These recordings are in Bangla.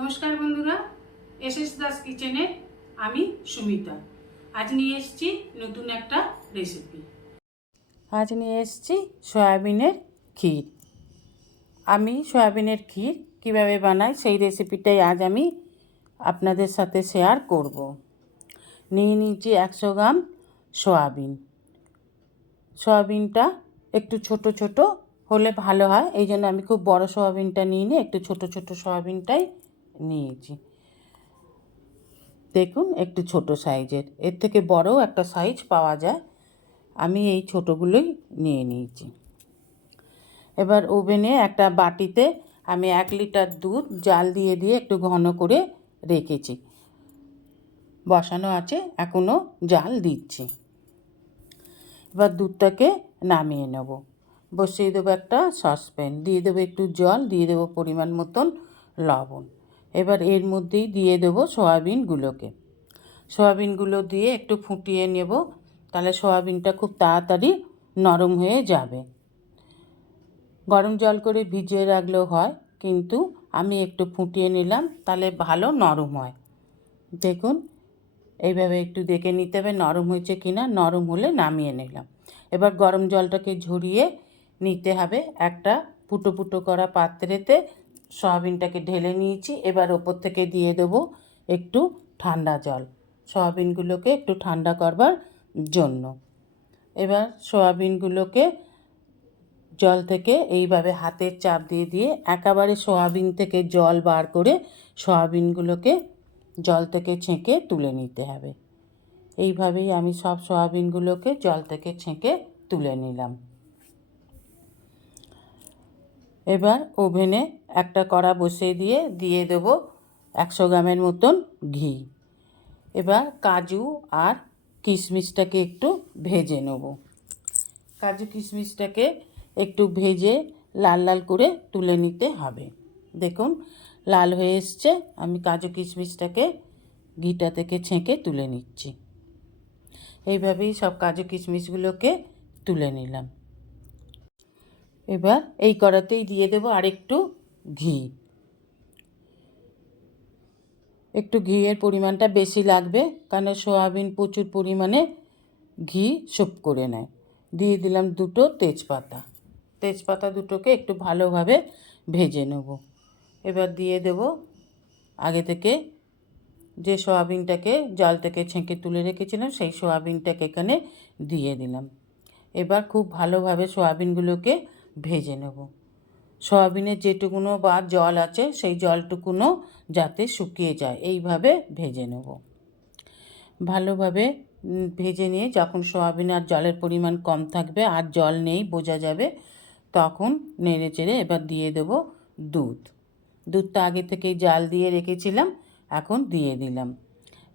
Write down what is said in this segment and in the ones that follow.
নমস্কার বন্ধুরা এস এস দাস কিচেনে আমি সুমিতা। আজ নিয়ে এসেছি নতুন একটা রেসিপি আজ নিয়ে এসেছি সয়াবিনের ক্ষীর। আমি সয়াবিনের ক্ষীর কীভাবে বানাই সেই রেসিপিটাই আজ আমি আপনাদের সাথে শেয়ার করব। নিয়ে নিয়েছি একশো গ্রাম সয়াবিন। সয়াবিনটা একটু ছোট ছোট হলে ভালো হয়, এই জন্য আমি খুব বড় সয়াবিনটা নিয়ে নিয়ে একটু ছোট ছোট সয়াবিনটাই নিয়েছি। দেখুন, একটু ছোট সাইজের। এর থেকে বড়ও একটা সাইজ পাওয়া যায়। আমি এই ছোটোগুলোই নিয়ে নিয়েছি। এবার ওভেনে একটা বাটিতে আমি এক লিটার দুধ জাল দিয়ে দিয়ে একটু ঘন করে রেখেছি। বসানো আছে এখনও জাল দিচ্ছি। এবার দুধটাকে নামিয়ে নেব। বসিয়ে দেবো একটা সসপ্যান। দিয়ে দেবো একটু জল, দিয়ে দেবো পরিমাণ মতন লবণ। এবার এর মধ্যেই দিয়ে দেবো সয়াবিনগুলোকে। সয়াবিনগুলো দিয়ে একটু ফুটিয়ে নেব, তাহলে সয়াবিনটা খুব তাড়াতাড়ি নরম হয়ে যাবে। গরম জল করে ভিজিয়ে রাখলেও হয়, কিন্তু আমি একটু ফুটিয়ে নিলাম, তাহলে ভালো নরম হয়। দেখুন, এইভাবে একটু দেখে নিতে হবে নরম হয়েছে কি না নরম হলে নামিয়ে নিলাম। এবার গরম জলটাকে ঝরিয়ে নিতে হবে একটা ফুটো ফুটো করা পাত্রেতে সয়াবিনটাকে ঢেলে নিয়েছি, এবার ওপর থেকে দিয়ে দেবো একটু ঠান্ডা জল। সয়াবিনগুলোকে একটু ঠান্ডা করবার জন্য। এবার সয়াবিনগুলোকে জল থেকে এইভাবে হাতের চাপ দিয়ে দিয়ে একেবারে সয়াবিন থেকে জল বার করে সয়াবিনগুলোকে জল থেকে ছেঁকে তুলে নিতে হবে। এইভাবেই আমি সব সয়াবিনগুলোকে জল থেকে ছেঁকে তুলে নিলাম। এবার ওভেনে একটা কড়া বসিয়ে দিয়ে দিয়ে দেবো একশো গ্রামের মতন ঘি। এবার কাজু আর কিশমিশটাকে একটু ভেজে নেব। কাজু কিশমিশটাকে একটু ভেজে লাল লাল করে তুলে নিতে হবে। দেখুন, লাল হয়ে এসছে। আমি কাজু কিশমিশটাকে ঘিটা থেকে ছেঁকে তুলে নিচ্ছি। এইভাবেই সব কাজু কিশমিশগুলোকে তুলে নিলাম। এবার এই কড়াতেই দিয়ে দেবো আরেকটু ঘি। একটু ঘিয়ের পরিমাণটা বেশি লাগবে কারণ সোয়াবিন প্রচুর পরিমাণে ঘি সুপ করে নেয়। দিয়ে দিলাম দুটো তেজপাতা। তেজপাতা দুটোকে একটু ভালোভাবে ভেজে নেব। এবার দিয়ে দেব আগে থেকে যে সোয়াবিনটাকে জল থেকে ছেঁকে তুলে রেখেছিলাম, সেই সোয়াবিনটাকে এখানে দিয়ে দিলাম। এবার খুব ভালোভাবে সোয়াবিনগুলোকে ভেজে নেব। সয়াবিনের যেটুকুনো বা জল আছে, সেই জলটুকুনো যাতে শুকিয়ে যায়, এইভাবে ভেজে নেব। ভালোভাবে ভেজে নিয়ে যখন সয়াবিন আর জলের পরিমাণ কম থাকবে আর জল নেই, বোঝা যাবে, তখন নেড়ে চেড়ে এবার দিয়ে দেব দুধ। দুধটা আগে থেকেই জাল দিয়ে রেখেছিলাম, এখন দিয়ে দিলাম।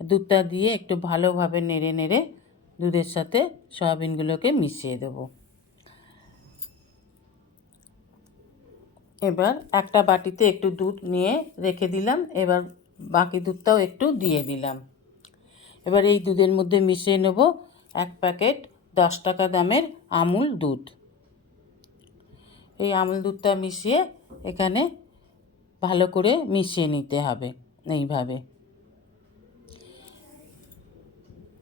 দুধটা দিয়ে একটু ভালোভাবে নেড়ে নেড়ে দুধের সাথে সয়াবিনগুলোকে মিশিয়ে দেবো। এবার একটা বাটিতে একটু দুধ নিয়ে রেখে দিলাম, এবার বাকি দুধটাও একটু দিয়ে দিলাম। এবার এই দুধের মধ্যে মিশিয়ে নেব এক প্যাকেট দশ টাকা দামের আমুল দুধ। এই আমুল দুধটা মিশিয়ে এখানে ভালো করে মিশিয়ে নিতে হবে এইভাবে।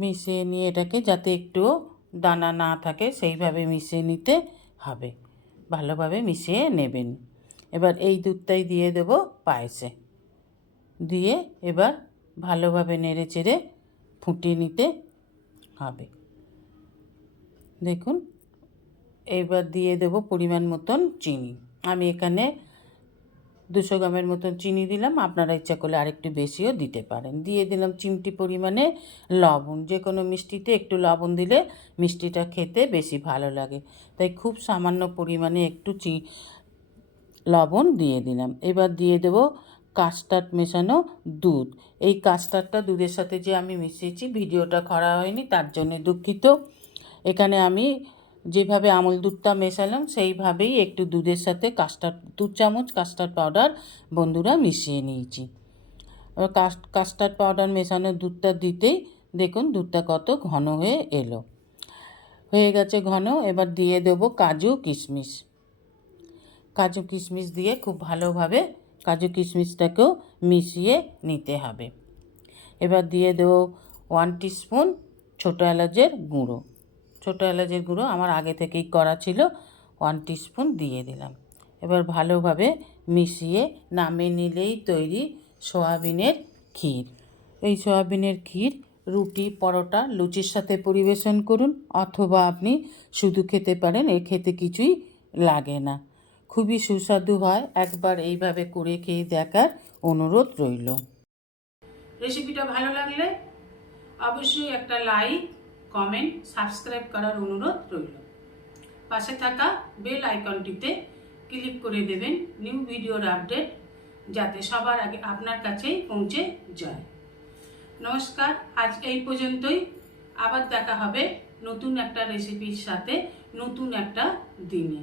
মিশিয়ে নিয়ে এটাকে যাতে একটুও দানা না থাকে, সেইভাবে মিশিয়ে নিতে হবে। ভালোভাবে মিশিয়ে নেবেন। এবার এই দুধটাই দিয়ে দেব পায়েসে। দিয়ে এবার ভালোভাবে নেড়ে চেড়ে ফুটিয়ে নিতে হবে। দেখুন, এবার দিয়ে দেব পরিমাণ মতন চিনি। আমি এখানে দুশো গ্রামের মতন চিনি দিলাম, আপনারা ইচ্ছা করলে আরেকটু বেশিও দিতে পারেন। দিয়ে দিলাম চিমটি পরিমাণে লবণ। যে কোনো মিষ্টিতে একটু লবণ দিলে মিষ্টিটা খেতে বেশি ভালো লাগে। তাই খুব সামান্য পরিমাণে একটু চি লবণ দিয়ে দিলাম। এবার দিয়ে দেব কাস্টার্ড মেশানো দুধ। এই কাস্টার্ডটা দুধের সাথে যে আমি মিশিয়েছি, ভিডিওটা করা হয়নি, তার জন্য দুঃখিত। এখানে আমি যেভাবে আমুল দুধটা মেশালাম, সেইভাবেই একটু দুধের সাথে কাস্টার্ড দু চামচ কাস্টার্ড পাউডার বন্ধুরা মিশিয়ে নিয়েছি। কাস্টার্ড পাউডার মেশানো দুধটা দিতেই দেখুন দুধটা কত ঘন হয়ে এলো। হয়ে গেছে ঘন, এবার দিয়ে দেবো কাজু কিশমিশ। কাজু কিশমিশ দিয়ে খুব ভালোভাবে কাজু কিশমিশটাকেও মিশিয়ে নিতে হবে। এবার দিয়ে দেবো ওয়ান স্পুন ছোটো এলাচের গুঁড়ো। ছোটো এলাচের গুঁড়ো আমার আগে থেকেই করা ছিল ওয়ান স্পুন দিয়ে দিলাম। এবার ভালোভাবে মিশিয়ে নামিয়ে নিলেই তৈরি সয়াবিনের ক্ষীর। এই সয়াবিনের ক্ষীর, রুটি, পরোটা, লুচির সাথে পরিবেশন করুন, অথবা আপনি শুধু খেতে পারেন, এর খেতে কিছুই লাগে না। খুবই সুস্বাদু হয়। একবার এইভাবে করে খেয়ে দেখার অনুরোধ রইল। রেসিপিটা ভালো লাগলে অবশ্যই একটা লাইক, কমেন্ট, সাবস্ক্রাইব করার অনুরোধ রইল। পাশে থাকা বেল আইকনটিতে ক্লিক করে দেবেন নিউ ভিডিওর আপডেট, যাতে সবার আগে আপনার কাছেই পৌঁছে যায়। নমস্কার, আজ এই পর্যন্তই। আবার দেখা হবে নতুন একটা রেসিপির সাথে নতুন একটা দিনে।